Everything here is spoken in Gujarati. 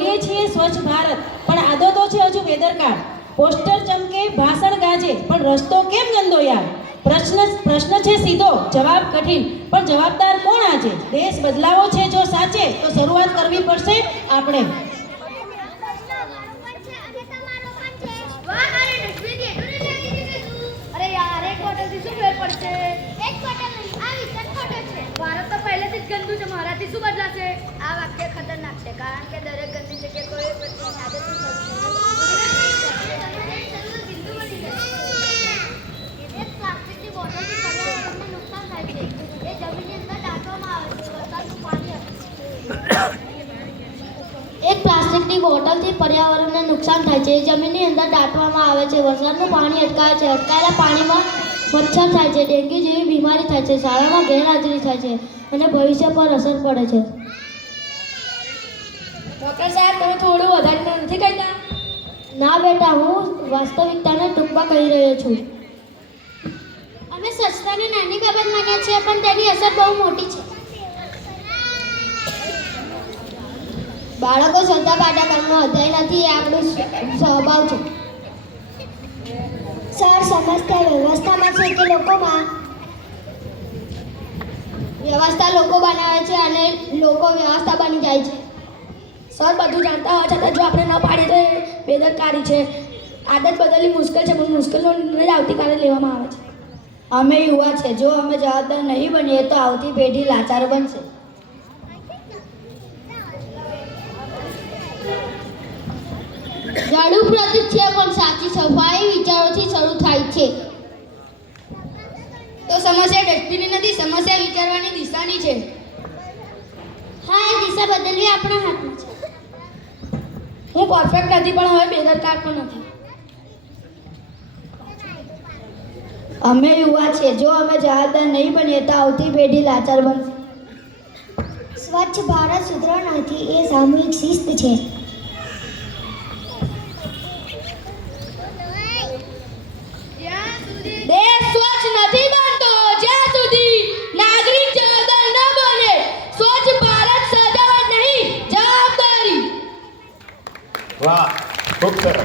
કે સ્વચ્છ ભારત. પણ આદતો છે હજુ બેદરકાર. પોસ્ટર ચમકે, ભાષણ ગાજે, પણ રસ્તો કેમ ગંદો યાર? પ્રશ્ન પ્રશ્ન છે સીધો, જવાબ કઠિન. પણ જવાબદાર કોણ આજે? દેશ બદલાવો છે જો સાચે, તો શરૂઆત કરવી પડશે આપણે. આ વાક્ય ખતરનાક છે, કારણ કે દરેક ગંદી જગ્યાએ કોઈ બની જાય એક પ્લાસ્ટિકની બોટલથી પર્યાવરણને નુકસાન થાય છે. જમીનની અંદર દાટવામાં આવે છે. વરસાદનું પાણી અટકાય છે. અટકાયેલા પાણીમાં મચ્છર થાય છે. ડેન્ગ્યુ જેવી બીમારી થાય છે. શાળામાં ગેરહાજરી થાય છે. અને ભવિષ્ય પર અસર પડે છે. ડૉક્ટર સાહેબ તમે થોડું વધારે નથી કહેતા? ના બેટા હું વાસ્તવિકતાને ટૂંકમાં કહી રહ્યો છું. અમે સ્વચ્છતાની નાની બાબત માનીએ છીએ પણ તેની અસર બહુ મોટી છે. બાળકો શ્રદ્ધા પાઠ્યક્રમનો અધ્યાય નથી એ આપણું સ્વભાવ છે. સર સમસ્યા વ્યવસ્થામાં છે કે લોકોમાં વ્યવસ્થા લોકો બનાવે છે અને લોકો વ્યવસ્થા બની જાય છે. સર બધું જાણતા હોવા છતાં જો આપણે ન પાડીએ તો એ બેદરકારી છે. આદત બદલવી મુશ્કેલ છે પણ મુશ્કેલનો નિર્ણય આવતીકાલે લેવામાં આવે છે. અમે યુવા છે જો અમે જવાબદાર નહીં બનીએ તો આવતી પેઢી લાચાર બનશે. ઝાડુ પ્રતિક છે પણ સાચી સફાઈ વિચારોથી શરૂ સમસ્યા ડસ્ટબિનની નથી, સમસ્યા વિચારવાની દિશાની છે. હા, એ દિશા બદલવી આપણા હાથમાં છે. હું પરફેક્ટ નથી, પણ હવે બેદરકાર પણ નથી. અમે યુવા છે જો અમે જવાબદાર નહીં બનીએ તો આવતી પેઢી લાચાર બનશે. સ્વચ્છ ભારત સુધરવાથી એ સામૂહિક શિસ્ત છે. વાહ ખૂબ સરસ.